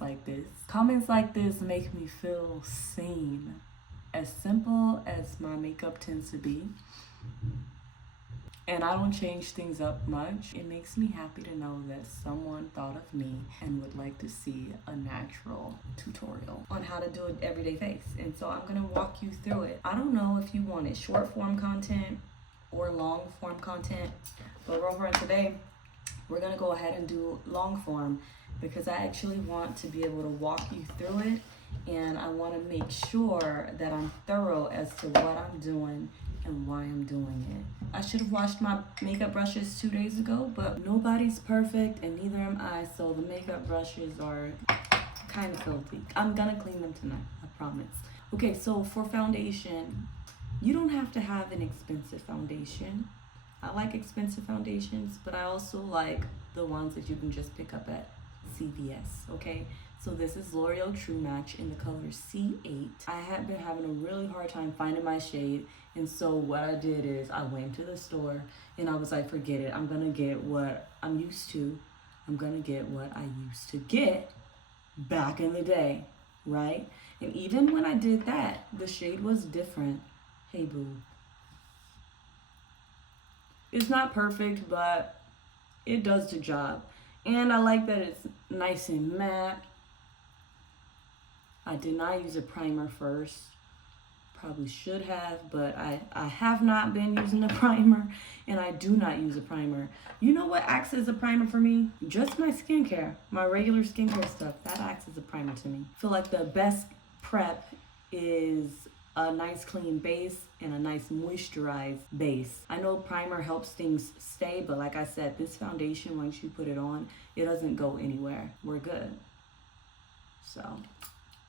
comments like this. Comments like this make me feel seen. As simple as my makeup tends to be, and I don't change things up much, it makes me happy to know that someone thought of me and would like to see a natural tutorial on how to do an everyday face. And so I'm gonna walk you through it. I don't know if you wanted short form content or long form content, but over today, we're gonna go ahead and do long form because I actually want to be able to walk you through it, and I want to make sure that I'm thorough as to what I'm doing and why I'm doing it. I should have washed my makeup brushes 2 days ago, but nobody's perfect and neither am I, so the makeup brushes are kind of filthy. I'm gonna clean them tonight, I promise. Okay, so for foundation, you don't have to have an expensive foundation. I like expensive foundations, but I also like the ones that you can just pick up at CVS, okay? So this is L'Oreal True Match in the color C8. I had been having a really hard time finding my shade, and so what I did is I went to the store and I was like, forget it, I'm gonna get what I'm used to. I'm gonna get what I used to get back in the day, right? And even when I did that, the shade was different. Hey boo. It's not perfect, but it does the job. And I like that it's nice and matte. I did not use a primer first. Probably should have, but I have not been using a primer, and I do not use a primer. You know what acts as a primer for me? Just my skincare, my regular skincare stuff. That acts as a primer to me. I feel like the best prep is a nice clean base and a nice moisturized base. I know primer helps things stay, but like I said, this foundation, once you put it on, it doesn't go anywhere. We're good. So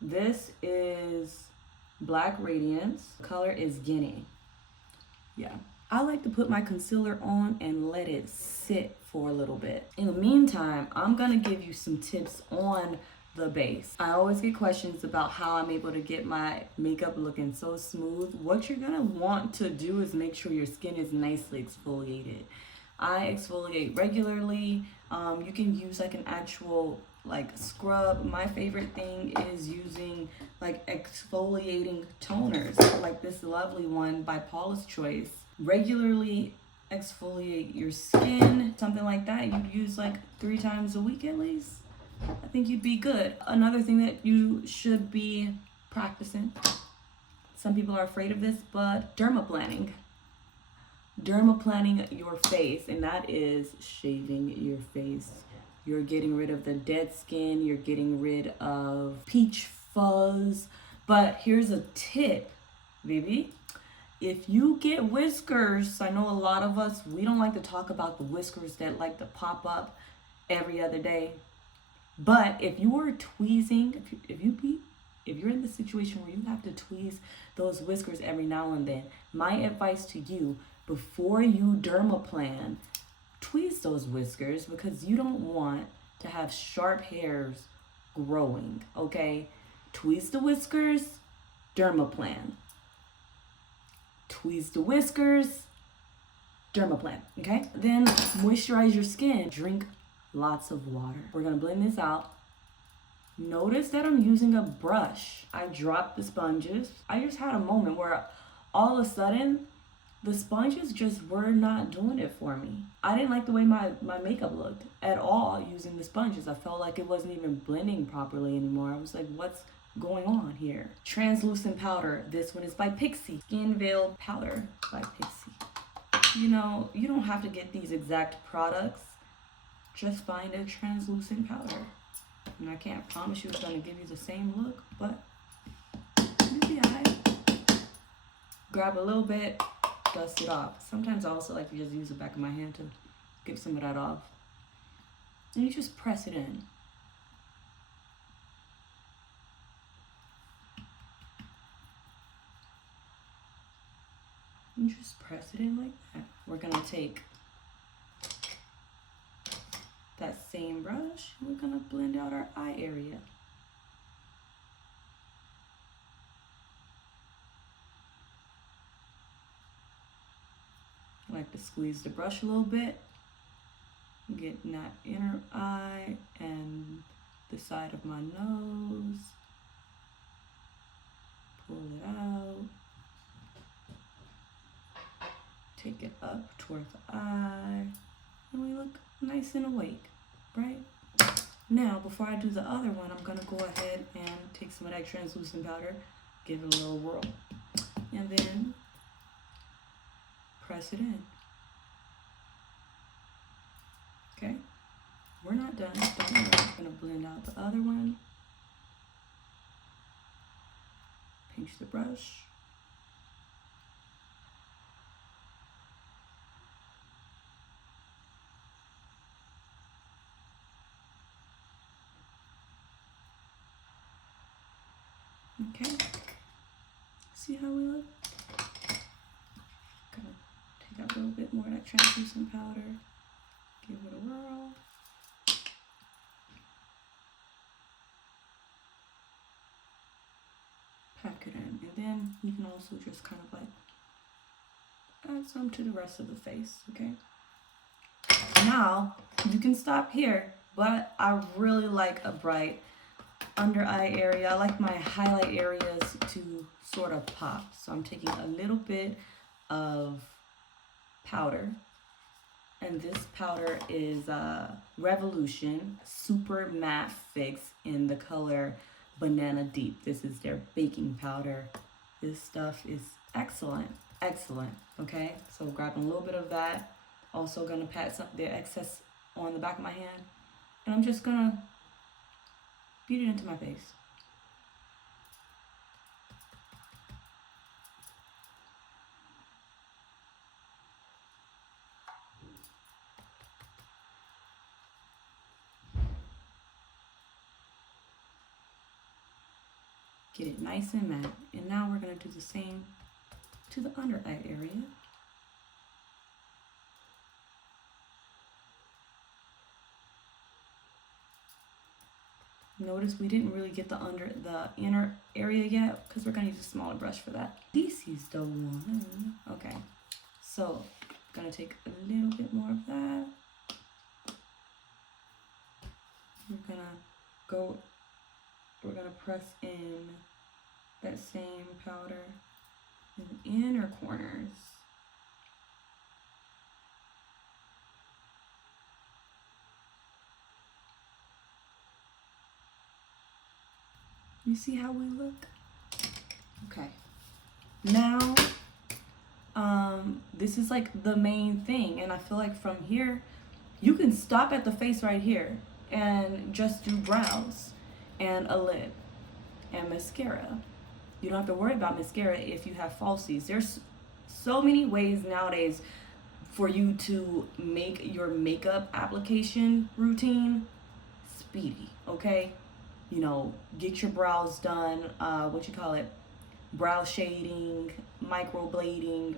this is Black Radiance. Color is Guinea. Yeah. I like to put my concealer on and let it sit for a little bit. In the meantime, I'm gonna give you some tips on the base. I always get questions about how I'm able to get my makeup looking so smooth. What you're gonna want to do is make sure your skin is nicely exfoliated. I exfoliate regularly. You can use like an actual like scrub. My favorite thing is using like exfoliating toners, like this lovely one by Paula's Choice. Regularly exfoliate your skin, something like that. You'd use like 3 times a week at least. I think you'd be good. Another thing that you should be practicing, some people are afraid of this, but dermaplaning. Dermaplaning your face, and that is shaving your face. You're getting rid of the dead skin, you're getting rid of peach fuzz. But here's a tip, baby. If you get whiskers, I know a lot of us, we don't like to talk about the whiskers that like to pop up every other day. But if you are tweezing, if you're in the situation where you have to tweeze those whiskers every now and then, my advice to you, before you dermaplan, tweeze those whiskers because you don't want to have sharp hairs growing, okay? Tweeze the whiskers, dermaplan. Tweeze the whiskers, dermaplan, okay? Then moisturize your skin. Drink lots of water. We're gonna blend this out. Notice that I'm using a brush. I dropped the sponges. I just had a moment where all of a sudden, the sponges just were not doing it for me. I didn't like the way my makeup looked at all using the sponges. I felt like it wasn't even blending properly anymore. I was like, what's going on here? Translucent powder. This one is by Pixi. Skin Veil Powder by Pixi. You know, you don't have to get these exact products. Just find a translucent powder. And I can't promise you it's gonna give you the same look, but you'll be alright. Grab a little bit, dust it off. Sometimes I also like to just use the back of my hand to get some of that off. And you just press it in. You just press it in like that. We're gonna take that same brush, we're gonna blend out our eye area. I like to squeeze the brush a little bit, getting that inner eye and the side of my nose. Pull it out. Take it up towards the eye. And we look nice and awake, right? Now, before I do the other one, I'm gonna go ahead and take some of that translucent powder, give it a little whirl, and then press it in. Okay, we're not done. Don't worry, I'm gonna blend out the other one. Pinch the brush. Okay, see how we look? Gonna take out a little bit more of that translucent powder, give it a whirl. Pack it in, and then you can also just kind of like add some to the rest of the face, okay? Now, you can stop here, but I really like a bright under eye area. I like my highlight areas to sort of pop. So I'm taking a little bit of powder, and this powder is Revolution Super Matte Fix in the color Banana Deep. This is their baking powder. This stuff is excellent, excellent. Okay, so grabbing a little bit of that. Also gonna pat some the excess on the back of my hand, and I'm just gonna beat it into my face. Get it nice and matte. And now we're gonna do the same to the under eye area. Notice we didn't really get the inner area yet because we're gonna use a smaller brush for that. This is the one. Okay, so gonna take a little bit more of that. We're gonna press in that same powder in the inner corners. You see how we look? Okay. Now, this is like the main thing, and I feel like from here, you can stop at the face right here and just do brows and a lip and mascara. You don't have to worry about mascara if you have falsies. There's so many ways nowadays for you to make your makeup application routine speedy, okay? You know, get your brows done, brow shading, microblading,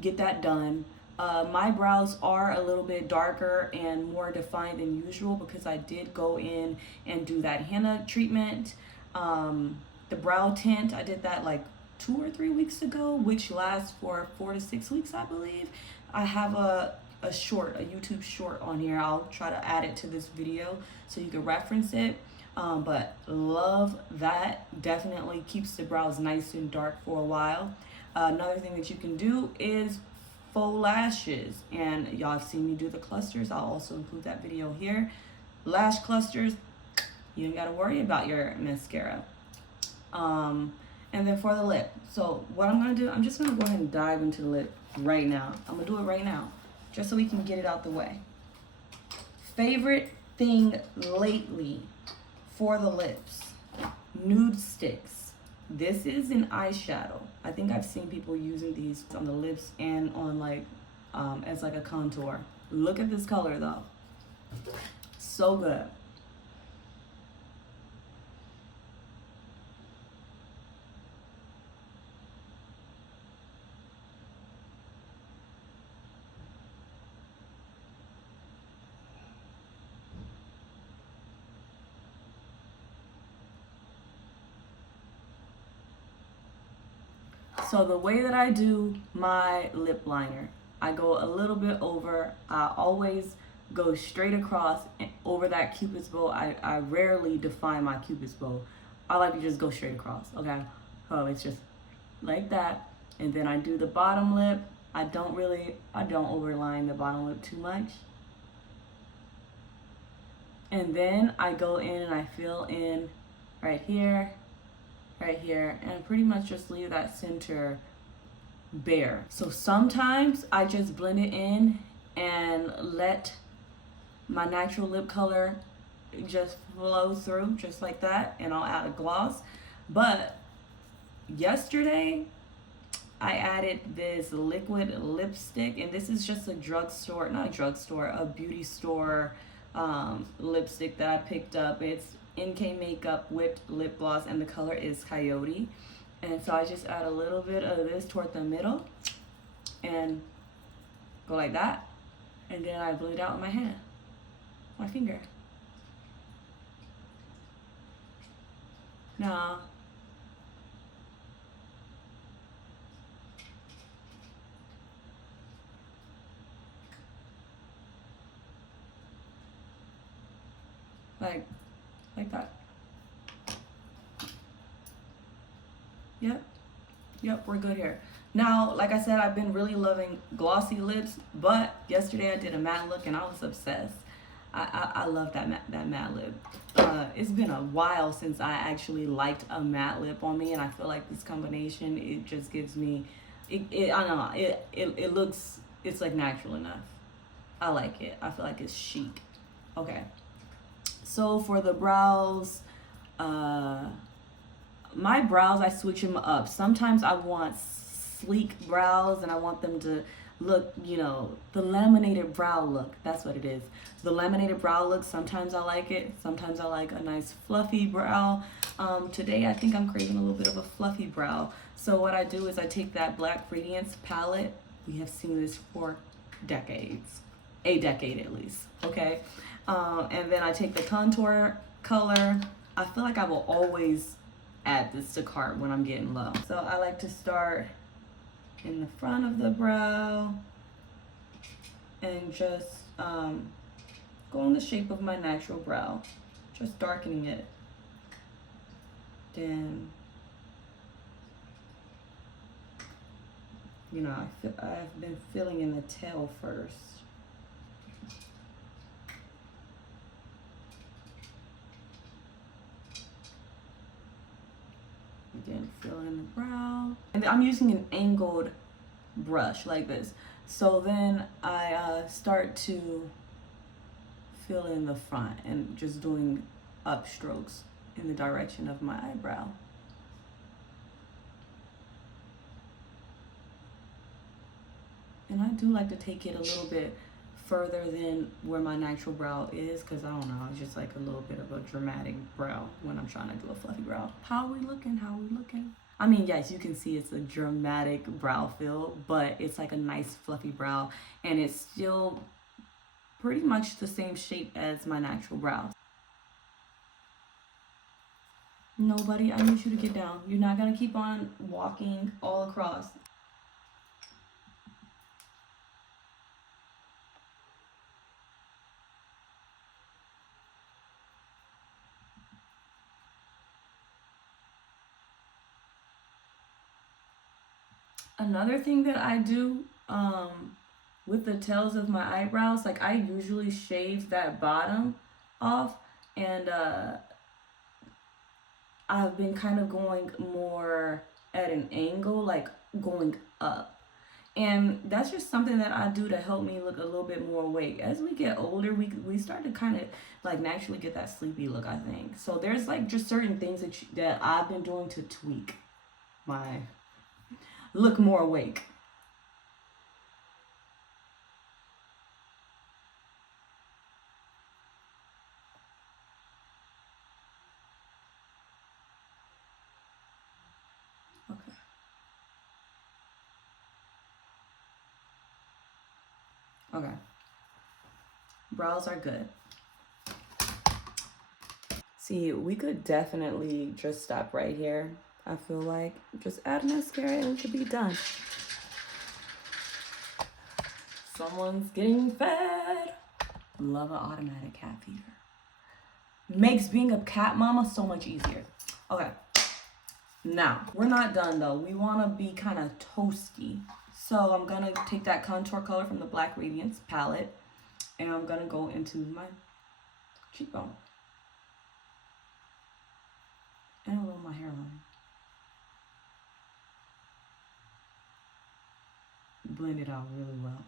get that done. My brows are a little bit darker and more defined than usual because I did go in and do that henna treatment. The brow tint, I did that like 2 or 3 weeks ago, which lasts for 4 to 6 weeks, I believe. I have a YouTube short on here. I'll try to add it to this video so you can reference it. But love that. Definitely keeps the brows nice and dark for a while. Another thing that you can do is faux lashes, and y'all have seen me do the clusters. I'll also include that video here. Lash clusters, you ain't gotta worry about your mascara. And then for the lip, so what I'm gonna do, I'm just gonna go ahead and dive into the lip right now. I'm gonna do it right now just so we can get it out the way. Favorite thing lately for the lips, nude sticks. This is an eyeshadow. I think I've seen people using these on the lips and on like as like a contour. Look at this color though, so good. So the way that I do my lip liner, I go a little bit over. I always goes straight across over that cupid's bow. I rarely define my cupid's bow. I like to just go straight across, okay? So it's just like that. And then I do the bottom lip. I don't overline the bottom lip too much. And then I go in and I fill in right here, and pretty much just leave that center bare. So sometimes I just blend it in and let my natural lip color just flow through just like that, and I'll add a gloss. But yesterday I added this liquid lipstick, and this is just a beauty store lipstick that I picked up. It's NK Makeup Whipped Lip Gloss, and the color is Coyote. And so I just add a little bit of this toward the middle and go like that. And then I blend it out with my hand, my finger. Now, like that. Yep, we're good here. Now, like I said, I've been really loving glossy lips, but yesterday I did a matte look and I was obsessed. I love that matte lip. It's been a while since I actually liked a matte lip on me, and I feel like this combination, it just gives me, I don't know, it looks, it's like natural enough. I like it. I feel like it's chic. Okay. So for the brows, my brows, I switch them up. Sometimes I want sleek brows and I want them to look, the laminated brow look. That's what it is. The laminated brow look, sometimes I like it. Sometimes I like a nice fluffy brow. Today I think I'm craving a little bit of a fluffy brow. So what I do is I take that Black Radiance palette. We have seen this for decades. A decade at least, okay? And then I take the contour color. I feel like I will always add this to cart when I'm getting low. So I like to start in the front of the brow and just go in the shape of my natural brow, just darkening it. Then, I've been filling in the tail first. Again, fill in the brow. And I'm using an angled brush like this. So then I start to fill in the front and just doing up strokes in the direction of my eyebrow. And I do like to take it a little bit further than where my natural brow is, because I don't know, it's just like a little bit of a dramatic brow when I'm trying to do a fluffy brow. How are we looking? I mean, yes, you can see it's a dramatic brow fill, but it's like a nice fluffy brow, and it's still pretty much the same shape as my natural brow. Nobody, I need you to get down. You're not gonna keep on walking all across. Another thing that I do with the tails of my eyebrows, like I usually shave that bottom off, and I've been kind of going more at an angle, like going up. And that's just something that I do to help me look a little bit more awake. As we get older, we start to kind of like naturally get that sleepy look, I think. So there's like just certain things that I've been doing to tweak my look more awake. Okay. Okay. Brows are good. See, we could definitely just stop right here. I feel like just add mascara and we should be done. Someone's getting fed. Love an automatic cat feeder. Makes being a cat mama so much easier. Okay. Now, we're not done though. We want to be kind of toasty. So I'm going to take that contour color from the Black Radiance palette. And I'm going to go into my cheekbone. And a little my hairline. Blend it out really well.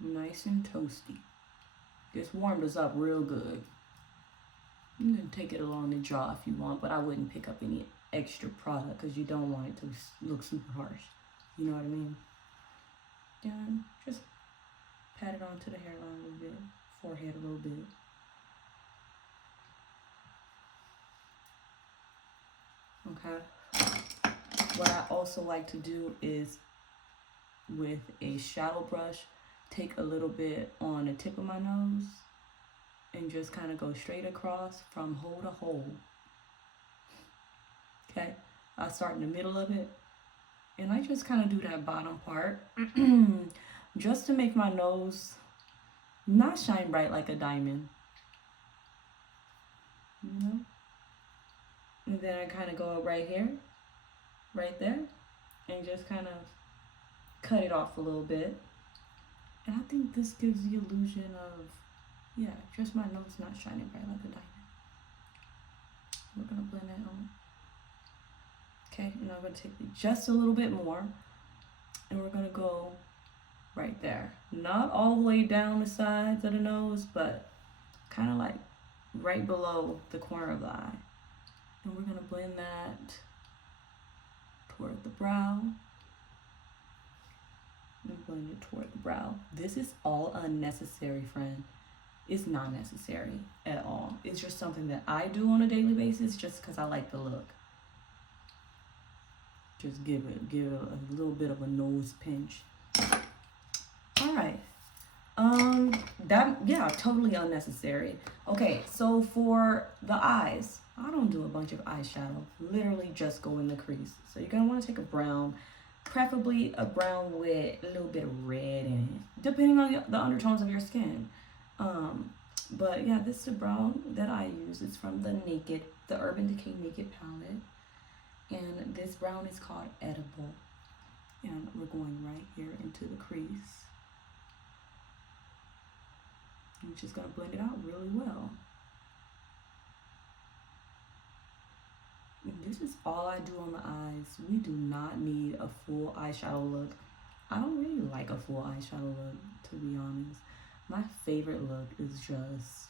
Nice and toasty. This warmed us up real good. You can take it along the jaw if you want, but I wouldn't pick up any extra product because you don't want it to look super harsh. You know what I mean? And just pat it onto the hairline a little bit, forehead a little bit. Okay. What I also like to do is with a shadow brush, take a little bit on the tip of my nose and just kind of go straight across from hole to hole. Okay, I start in the middle of it and I just kind of do that bottom part just to make my nose not shine bright like a diamond, you know? And then I kind of go right here, right there, and just kind of cut it off a little bit. And I think this gives the illusion of, yeah, just my nose not shining bright like a diamond. We're gonna blend that on. Okay, and I'm gonna take just a little bit more, and we're gonna go right there. Not all the way down the sides of the nose, but kind of like right below the corner of the eye. And we're gonna blend that toward the brow. And blend it toward the brow. This is all unnecessary, friend. It's not necessary at all. It's just something that I do on a daily basis just because I like the look. Just give it a little bit of a nose pinch. All right. Yeah, totally unnecessary. Okay, so for the eyes, I don't do a bunch of eyeshadow. Literally just go in the crease. So you're gonna want to take a brown, preferably a brown with a little bit of red in it, depending on the undertones of your skin. But yeah, this is the brown that I use. It's from the Urban Decay Naked palette. And this brown is called Edible. And we're going right here into the crease. I'm just gonna blend it out really well. And this is all I do on the eyes. We do not need a full eyeshadow look. I don't really like a full eyeshadow look, to be honest. My favorite look is just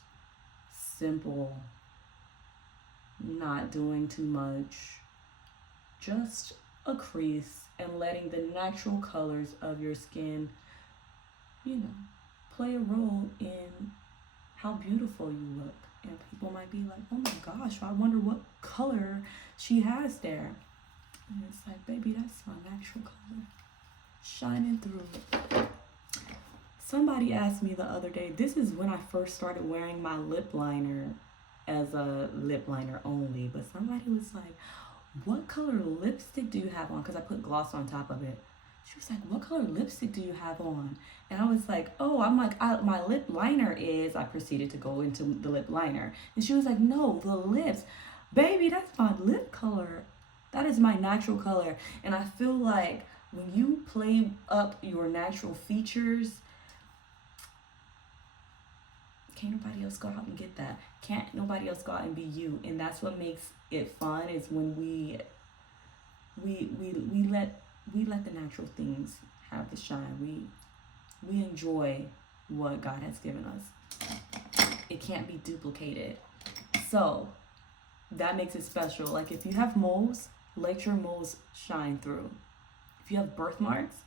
simple, not doing too much, just a crease and letting the natural colors of your skin, you know, play a role in how beautiful you look. And people might be like, oh my gosh, I wonder what color she has there. And it's like, baby, that's my natural color shining through. Somebody asked me the other day, this is when I first started wearing my lip liner as a lip liner only, but somebody was like, what color lipstick do you have on? Because I put gloss on top of it. She was like, what color lipstick do you have on? And I was like, oh, my lip liner is, I proceeded to go into the lip liner. And she was like, no, the lips. Baby, that's my lip color. That is my natural color. And I feel like when you play up your natural features, can't nobody else go out and get that. Can't nobody else go out and be you. And that's what makes it fun, is when we let the natural things have the shine. We enjoy what God has given us. It can't be duplicated. So that makes it special. Like if you have moles, let your moles shine through. If you have birthmarks,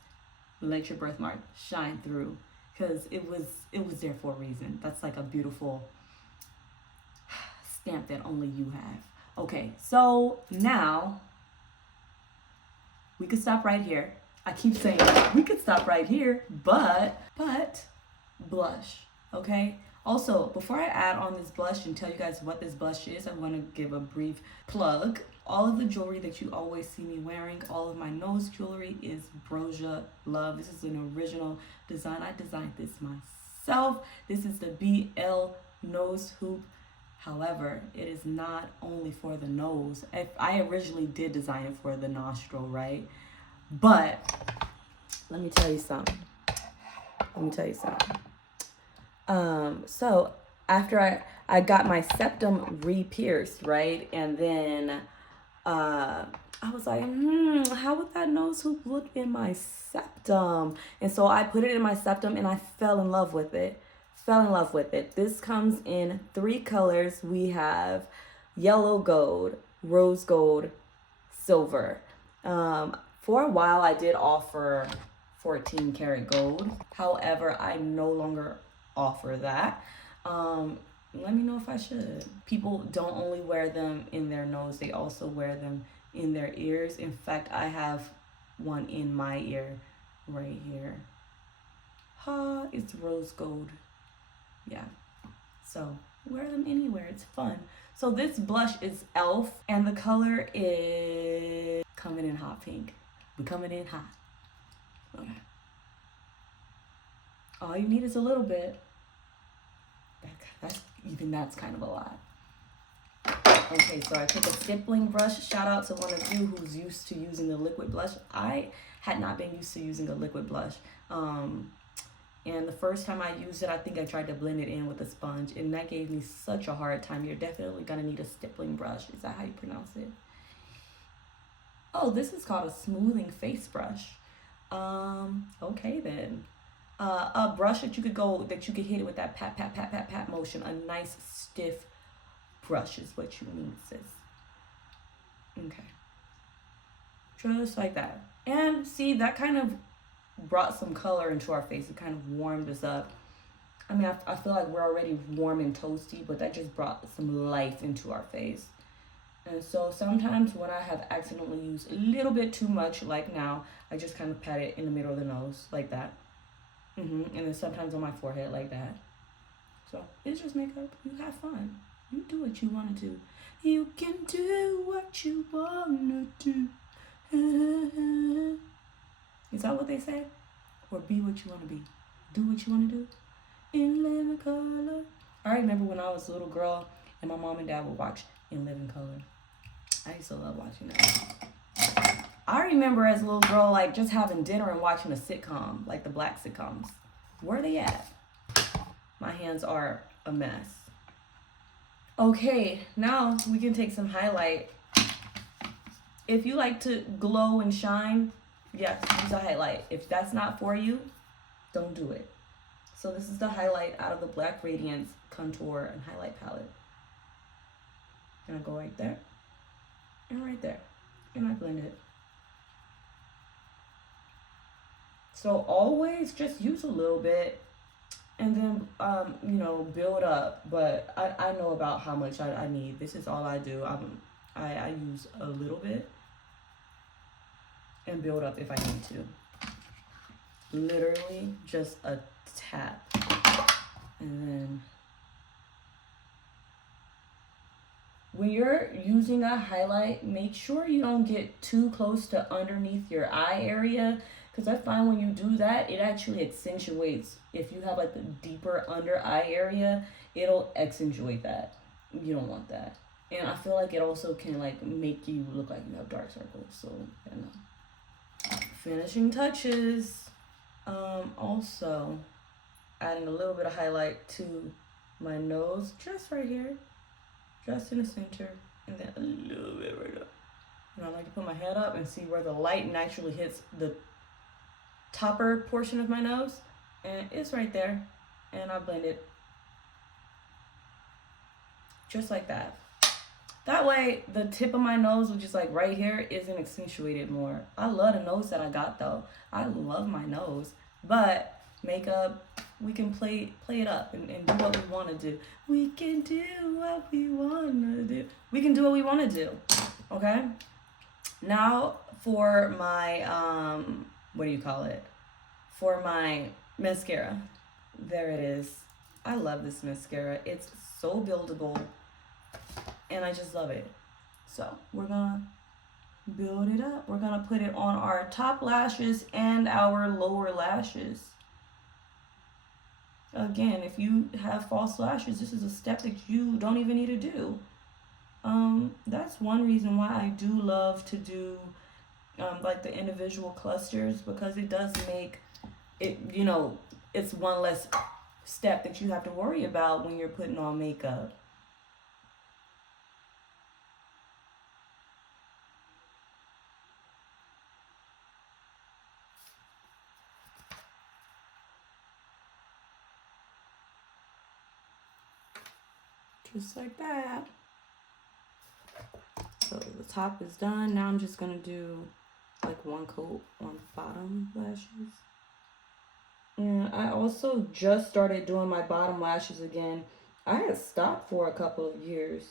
let your birthmark shine through. Because it was there for a reason. That's like a beautiful stamp that only you have. Okay, so now we could stop right here. I keep saying we could stop right here, but blush, okay? Also, before I add on this blush and tell you guys what this blush is, I want to give a brief plug. All of the jewelry that you always see me wearing, all of my nose jewelry is Brosia Love. This is an original design. I designed this myself. This is the BL nose hoop. However, it is not only for the nose. I originally did design it for the nostril, right? But let me tell you something. So after I got my septum re-pierced, right? And then I was like, how would that nose hoop look in my septum? And so I put it in my septum and I fell in love with it. This comes in 3 colors. We have yellow gold, rose gold, silver. For a while I did offer 14 karat gold. However, I no longer offer that. Let me know if I should. People don't only wear them in their nose, they also wear them in their ears. In fact, I have one in my ear right here. It's rose gold. Yeah, so wear them anywhere, it's fun. So this blush is e.l.f. and the color is coming in hot pink. We're coming in hot. Okay. All you need is a little bit. That's kind of a lot. Okay, so I took a stippling brush. Shout out to one of you who's used to using the liquid blush. I had not been used to using a liquid blush. And the first time I used it, I think I tried to blend it in with a sponge, and that gave me such a hard time. You're definitely gonna need a stippling brush. Is that how you pronounce it? Oh, this is called a smoothing face brush. Okay then. A brush that you could hit it with that pat motion. A nice stiff brush is what you need, sis. Okay. Just like that. And see, that kind of brought some color into our face. It kind of warmed us up. I mean, I feel like we're already warm and toasty, but that just brought some life into our face. And so sometimes when I have accidentally used a little bit too much, like now, I just kind of pat it in the middle of the nose, like that. And then sometimes on my forehead, like that. So it's just makeup. You have fun. You do what you want to do. You can do what you want to do. Is that what they say? Or be what you want to be. Do what you want to do. In living color. I remember when I was a little girl and my mom and dad would watch In Living Color. I used to love watching that. I remember as a little girl, like just having dinner and watching a sitcom, like the black sitcoms. Where are they at? My hands are a mess. Okay, now we can take some highlight. If you like to glow and shine, yes, use a highlight. If that's not for you, don't do it. So this is the highlight out of the Black Radiance Contour and Highlight Palette. And I go right there and right there. And I blend it. So always just use a little bit and then, build up. But I know about how much I need. This is all I do. I use a little bit and build up if I need to. Literally just a tap. And then when you're using a highlight, make sure you don't get too close to underneath your eye area, because I find when you do that, it actually accentuates. If you have like the deeper under eye area, it'll accentuate that. You don't want that. And I feel like it also can like make you look like you have dark circles. So, I don't know. Finishing touches. Also adding a little bit of highlight to my nose, just right here, just in the center, and then a little bit right up. And I like to put my head up and see where the light naturally hits the topper portion of my nose, and it's right there, and I blend it just like that. That way the tip of my nose, which is like right here, isn't accentuated more. I love the nose that I got though. I love my nose, but makeup, we can play it up and do what we want to do. We can do what we want to do. We can do what we want to do. Okay? Now for my what do you call it? For my mascara. There it is. I love this mascara. It's so buildable and I just love it. So we're gonna build it up. We're gonna put it on our top lashes and our lower lashes. Again, if you have false lashes, this is a step that you don't even need to do. That's one reason why I do love to do like the individual clusters, because it does make it, you know, it's one less step that you have to worry about when you're putting on makeup. Just like that. So the top is done. Now I'm just gonna do like one coat on bottom lashes. And I also just started doing my bottom lashes again. I had stopped for a couple of years.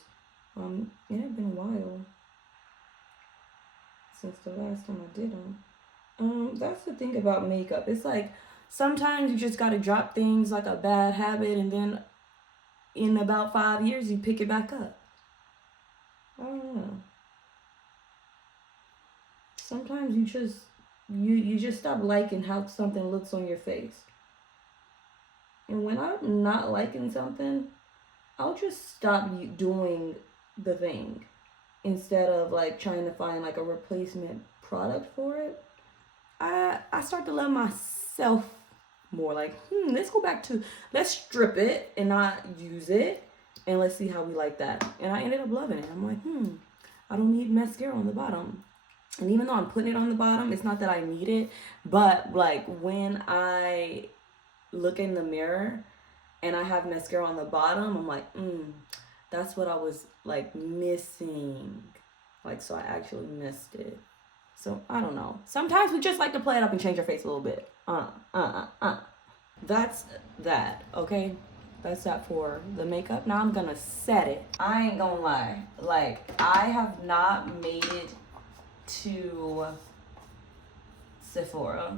It had been a while since the last time I did them. That's the thing about makeup. It's like sometimes you just gotta drop things like a bad habit, and then in about 5 years you pick it back up. I don't know. Sometimes you just stop liking how something looks on your face. And when I'm not liking something, I'll just stop doing the thing instead of like trying to find like a replacement product for it. I start to love myself more. Like, let's go back to, let's strip it and not use it, and let's see how we like that. And I ended up loving it. I'm like, I don't need mascara on the bottom. And even though I'm putting it on the bottom, it's not that I need it, but like when I look in the mirror and I have mascara on the bottom, I'm like, that's what I was like missing. Like, so I actually missed it. So I don't know. Sometimes we just like to play it up and change our face a little bit. That's that, okay? That's that for the makeup. Now I'm gonna set it. I ain't gonna lie. Like, I have not made it to Sephora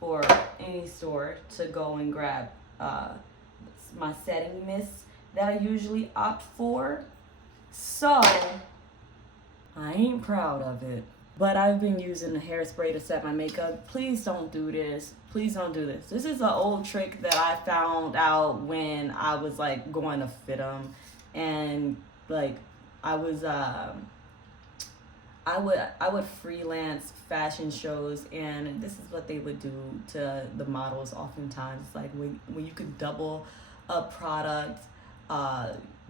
or any store to go and grab my setting mist that I usually opt for. So I ain't proud of it. But I've been using the hairspray to set my makeup. Please don't do this. Please don't do this. This is an old trick that I found out when I was like going to fit them, and like I was I would freelance fashion shows, and this is what they would do to the models oftentimes. Like when you could double a product,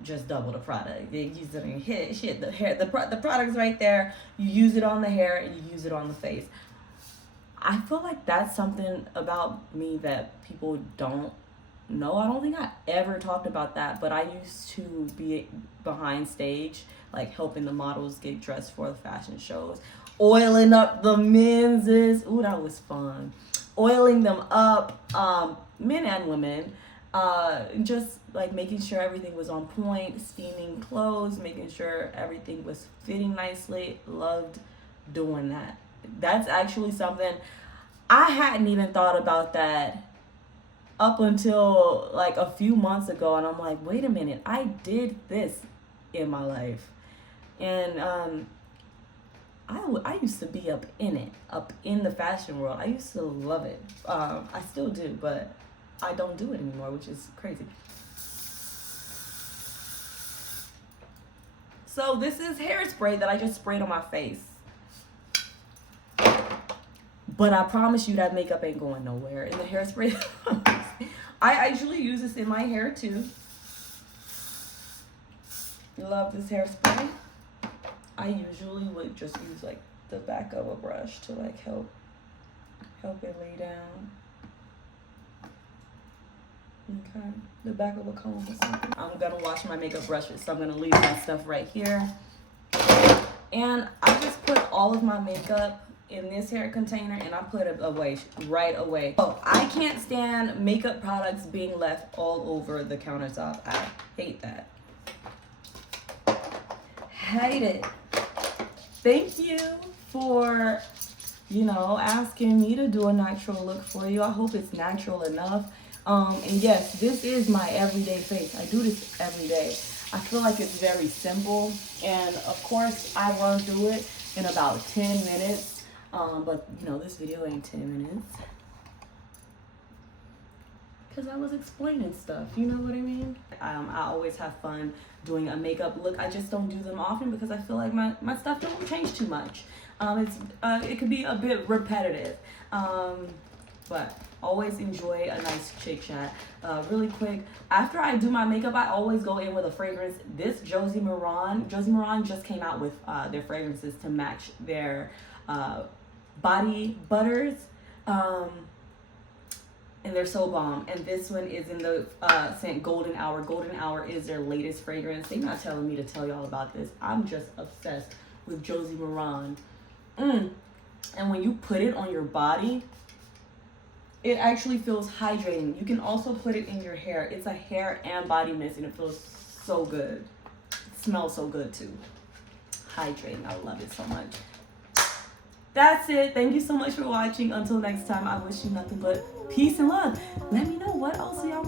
just double the product. They use it on your the hair, the product's right there. You use it on the hair and you use it on the face. I feel like that's something about me that people don't know. I don't think I ever talked about that, but I used to be behind stage, like helping the models get dressed for the fashion shows, oiling up the menses. Ooh, that was fun. Oiling them up, men and women. Just like making sure everything was on point, steaming clothes, making sure everything was fitting nicely. Loved doing that. That's actually something I hadn't even thought about that up until like a few months ago, and I'm like, wait a minute, I did this in my life. And I used to be up in it, up in the fashion world. I used to love it. I still do, but I don't do it anymore, which is crazy. So this is hairspray that I just sprayed on my face. But I promise you that makeup ain't going nowhere. In the hairspray, I actually use this in my hair too. Love this hairspray. I usually would just use like the back of a brush to like help it lay down. Okay, the back of a comb or something. I'm gonna wash my makeup brushes, so I'm gonna leave that stuff right here. And I just put all of my makeup in this hair container, and I put it away right away. Oh, I can't stand makeup products being left all over the countertop. I hate that. Hate it. Thank you for you know, asking me to do a natural look for you. I hope it's natural enough. And yes, this is my everyday face. I do this every day. I feel like it's very simple. And of course, I run through it in about 10 minutes. But, you know, this video ain't 10 minutes. Because I was explaining stuff, you know what I mean? I always have fun doing a makeup look. I just don't do them often because I feel like my stuff don't change too much. It could be a bit repetitive. But always enjoy a nice chit chat. Really quick, after I do my makeup, I always go in with a fragrance. This Josie Maran just came out with their fragrances to match their body butters. And they're so bomb. And this one is in the scent Golden Hour. Golden Hour is their latest fragrance. They're not telling me to tell y'all about this. I'm just obsessed with Josie Maran. And when you put it on your body, it actually feels hydrating. You can also put it in your hair. It's a hair and body mist, and it feels so good. It smells so good too. Hydrating. I love it so much. That's it. Thank you so much for watching. Until next time, I wish you nothing but peace and love. Let me know what else y'all